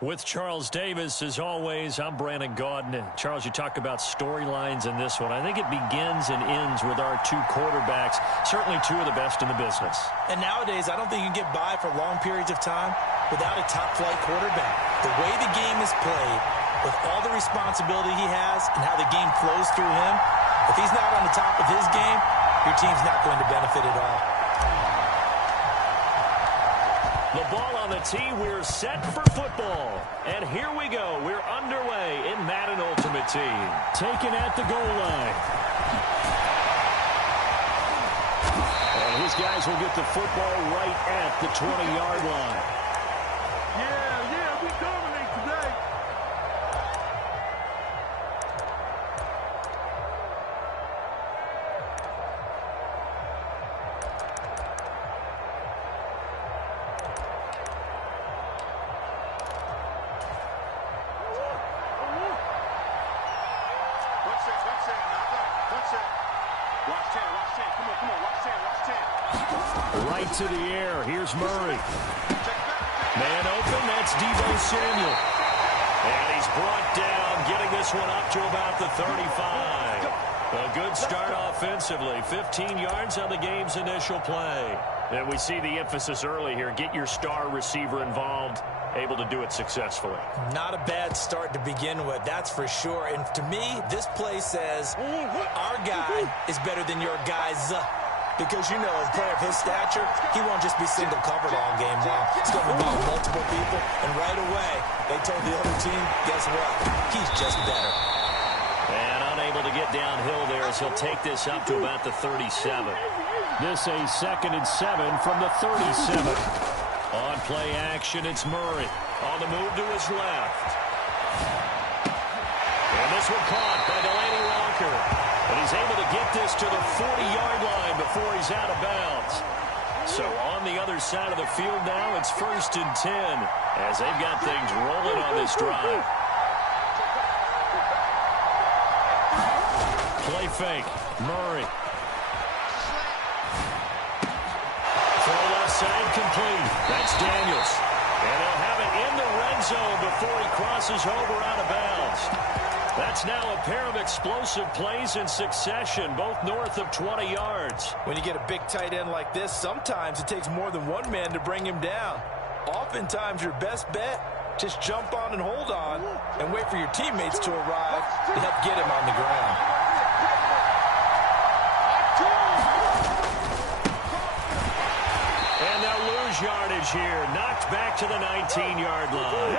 With Charles Davis, as always, I'm Brandon Gaudin. Charles, you talk about storylines in this one. I think it begins and ends with our two quarterbacks, certainly two of the best in the business. And nowadays, I don't think you can get by for long periods of time without a top-flight quarterback. The way the game is played, with all the responsibility he has and how the game flows through him, if he's not on the top of his game, your team's not going to benefit at all. The ball on the tee, we're set for football. And here we go. We're underway in Madden Ultimate Team. Taken at the goal line. And his guys will get the football right at the 20-yard line. Yeah, we dominate today. Right to the air. Here's Murray. Man open. That's Deebo Samuel. And he's brought down, getting this one up to about the 35. A good start offensively. 15 yards on the game's initial play. And we see the emphasis early here. Get your star receiver involved. Able to do it successfully. Not a bad start to begin with, that's for sure. And to me, this play says our guy is better than your guy's. Because, you know, as a player of his stature, he won't just be single-covered all game long. It's going to involve multiple people. And right away, they told the other team, guess what? He's just better. And unable to get downhill there as he'll take this up to about the 37. This a 2nd and 7 from the 37. On play action, it's Murray. On the move to his left. And this one caught by Delaney Walker. And he's able to get this to the 40-yard line before he's out of bounds. So on the other side of the field now, it's 1st and 10 as they've got things rolling on this drive. Play fake. Murray. Throw left side complete. That's Daniels. And they'll have it in the red zone before he crosses over out of bounds. That's now a pair of explosive plays in succession, both north of 20 yards. When you get a big tight end like this, sometimes it takes more than one man to bring him down. Oftentimes, your best bet, just jump on and hold on and wait for your teammates to arrive to help get him on the ground. And they'll lose yardage here. Knocked back to the 19-yard line.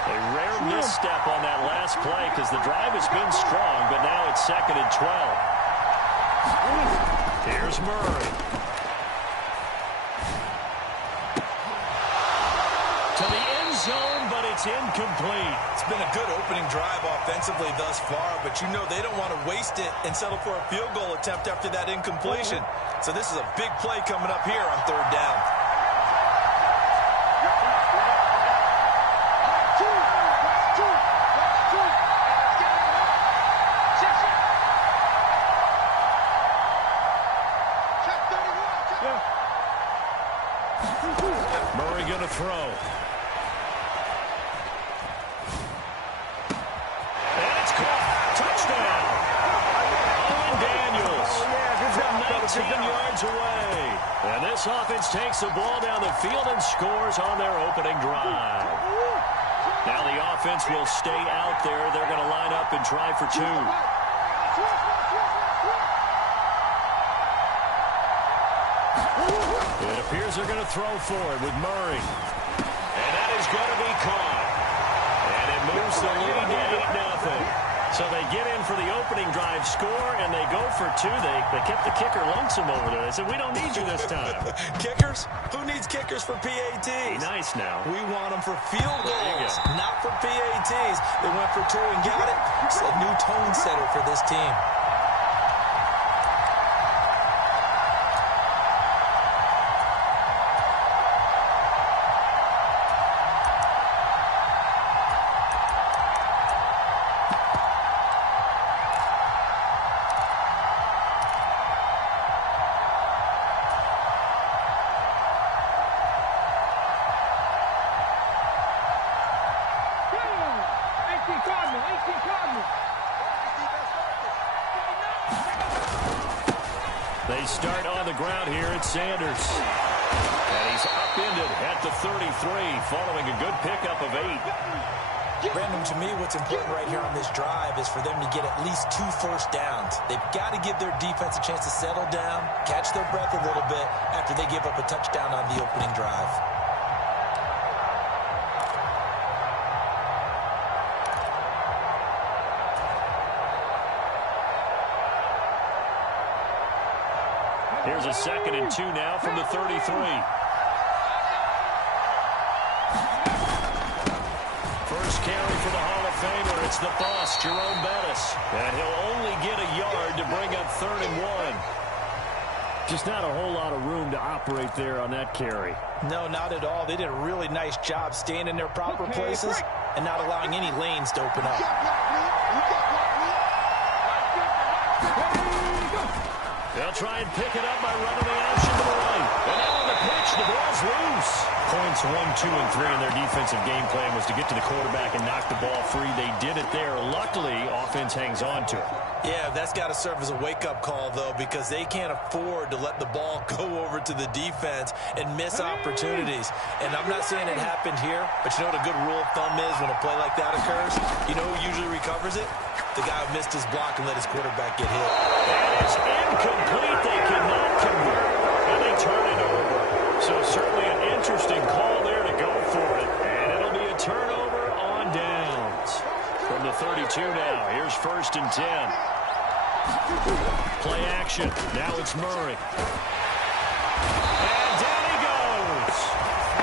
A rare misstep on that last play because the drive has been strong, but now it's 2nd and 12. Here's Murray. To the end zone, but it's incomplete. It's been a good opening drive offensively thus far, but you know they don't want to waste it and settle for a field goal attempt after that incompletion. So this is a big play coming up here on 3rd down. Murray going to throw. And it's caught. Touchdown. Owen Daniels from 19 yards away. And this offense takes the ball down the field and scores on their opening drive. Now the offense will stay out there. They're going to line up and try for 2. It appears they're going to throw for it with Murray. And that is going to be caught. And it moves the lead to 8-0. So they get in for the opening drive score, and they go for 2. They kept the kicker lonesome over there. They said, we don't need you this time. Kickers? Who needs kickers for PATs? Be nice now. We want them for field goals, not for PATs. They went for 2 and got it. It's a new tone setter for this team. start on the ground here at Sanders. And he's upended at the 33 following a good pickup of 8. Brandon, to me, what's important right here on this drive is for them to get at least 2 first downs. They've got to give their defense a chance to settle down, catch their breath a little bit after they give up a touchdown on the opening drive. Here's a 2nd and 2 now from the 33. First carry for the Hall of Famer. It's the boss, Jerome Bettis. And he'll only get a yard to bring up 3rd and 1. Just not a whole lot of room to operate there on that carry. No, not at all. They did a really nice job staying in their proper places and not allowing any lanes to open up. They'll try and pick it up by running the action to the right. And now on the pitch, the ball's loose. Points 1, 2, and 3 in their defensive game plan was to get to the quarterback and knock the ball free. They did it there. Luckily, offense hangs on to it. Yeah, that's got to serve as a wake-up call, though, because they can't afford to let the ball go over to the defense and miss opportunities. And I'm not saying it happened here, but you know what a good rule of thumb is when a play like that occurs? You know who usually recovers it? The guy who missed his block and let his quarterback get hit. That is incomplete. They cannot convert, and they turn it over. So certainly an interesting call there to go for it. And it'll be a turnover on downs. From the 32 now, here's 1st and 10. Play action. Now it's Murray. And down he goes.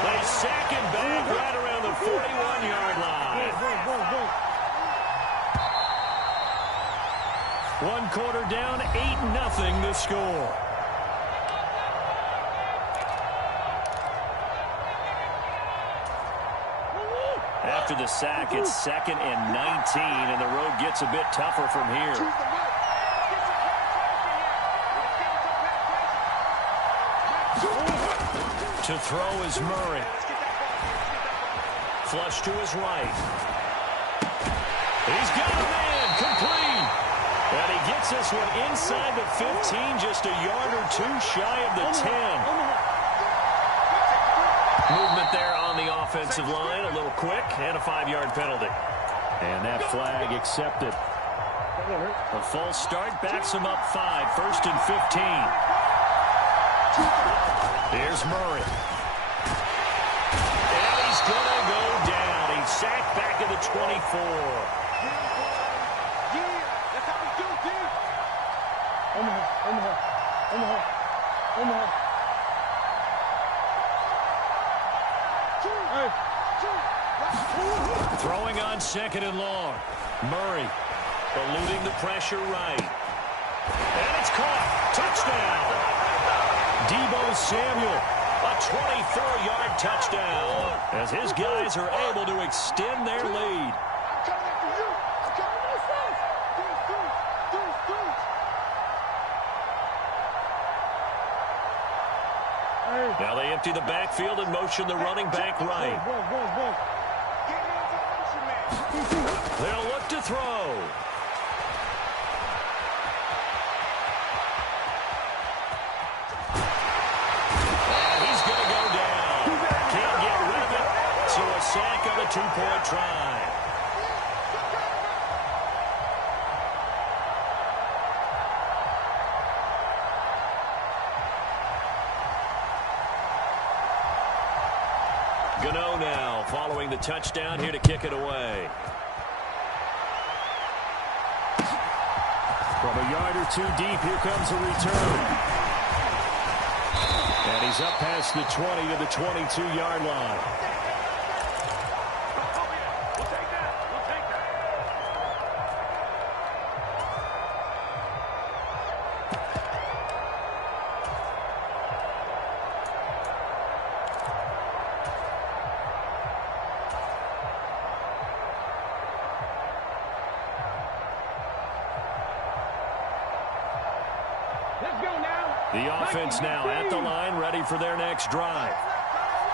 They sack him back right around the 41-yard line. 1 quarter down, 8-0 the score. After the sack, it's 2nd and 19, and the road gets a bit tougher from here. To throw is Murray. Flush to his right. He's got a man, complete. And he gets this one inside the 15, just a yard or 2 shy of the 10. Movement there on the offensive line, a little quick, and a 5-yard penalty. And that flag accepted. A false start backs him up 5, 1st and 15. Here's Murray. And he's going to go down. He's sacked back at the 24. Throwing on 2nd and long. Murray eluding the pressure right. And it's caught. Touchdown. Deebo Samuel, a 24-yard touchdown. As his guys are able to extend their lead. Now they empty the backfield and motion the running back right. They'll look to throw. And he's going to go down. Can't get rid of it. So a sack on the 2-point try. Gano now following the touchdown here to kick it away. From a yard or 2 deep, here comes a return. And he's up past the 20 to the 22-yard line. The offense now at the line, ready for their next drive.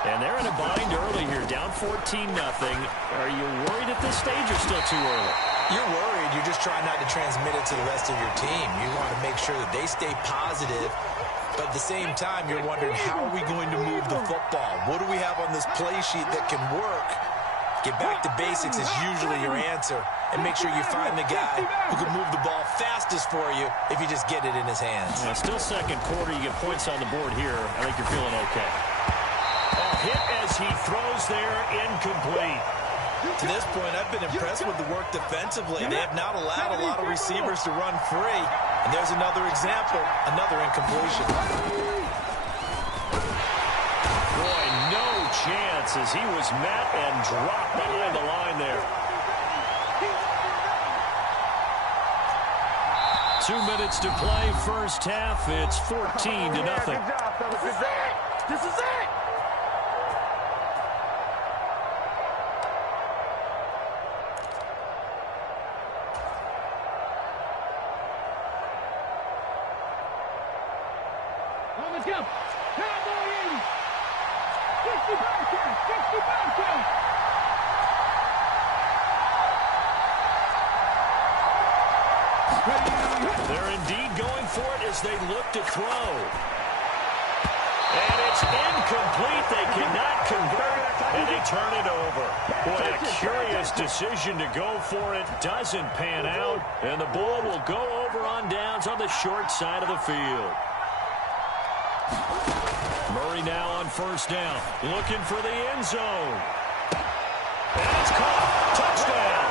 And they're in a bind early here, down 14-0. Are you worried at this stage or still too early? You're worried. You're just trying not to transmit it to the rest of your team. You want to make sure that they stay positive But at the same time, you're wondering, how are we going to move the football? What do we have on this play sheet that can work? Get back to basics is usually your answer. And make sure you find the guy who can move the ball fastest for you if you just get it in his hands. Yeah, still second quarter. You get points on the board here. I think you're feeling okay. A hit as he throws there, incomplete. To this point, I've been impressed with the work defensively. They have not allowed a lot of receivers to run free. And there's another example, another incompletion. Boy, no chance as he was met and dropped behind the line there. 2 minutes to play, first half. It's 14-0. This is it. This is it. On the jump. Cowboy 60 pound count. 60 pound count. They're indeed going for it as they look to throw. And it's incomplete. They cannot convert, and they turn it over. Boy, a curious decision to go for it. Doesn't pan out, and the ball will go over on downs on the short side of the field. Murray now on first down, looking for the end zone. And it's caught. Touchdown.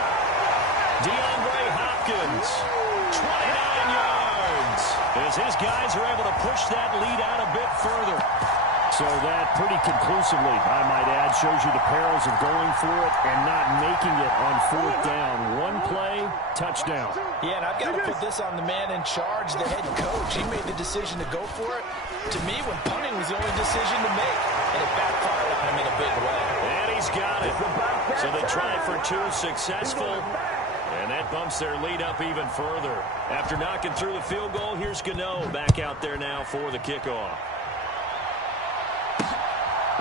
DeAndre Hopkins. 29 yards as his guys are able to push that lead out a bit further. So that pretty conclusively, I might add, shows you the perils of going for it and not making it on fourth down. One play, touchdown. Yeah, and I've got to put this on the man in charge, the head coach. He made the decision to go for it. To me, when punting was the only decision to make, and it backfired on him in a big way. And he's got it. So they tried for two, successful. And that bumps their lead up even further. After knocking through the field goal, here's Gano back out there now for the kickoff.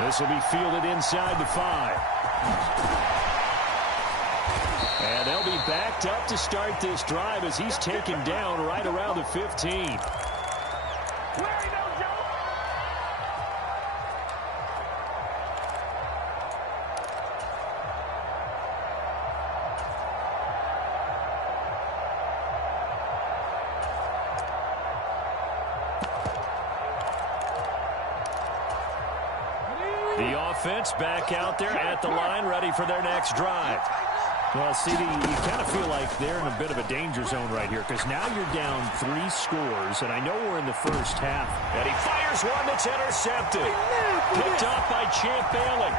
This will be fielded inside the 5. And they'll be backed up to start this drive as he's taken down right around the 15. The offense back out there at the line, ready for their next drive. Well, CD, you kind of feel like they're in a bit of a danger zone right here because now you're down 3 scores, and I know we're in the first half. And he fires one that's intercepted. Picked off by Champ Bailey.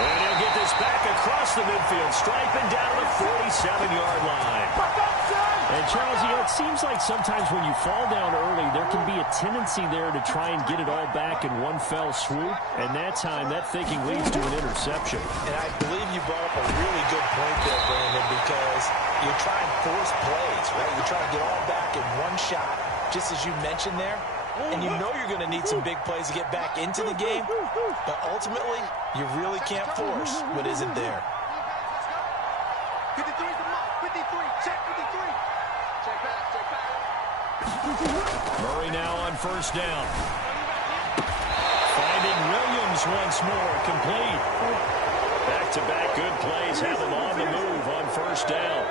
And he'll get this back across the midfield, striping down the 47-yard line. And, Charles, you know, it seems like sometimes when you fall down early, there can be a tendency there to try and get it all back in one fell swoop. And that time, that thinking leads to an interception. And I believe you brought up a really good point there, Brandon, because you try and force plays, right? You try to get all back in one shot, just as you mentioned there. And you know you're going to need some big plays to get back into the game. But ultimately, you really can't force what isn't there. 53 is the mark. 53. Check 53. Check back. Check back. Murray now on first down. Finding Williams once more, complete. Back-to-back good plays have him on the move on first down.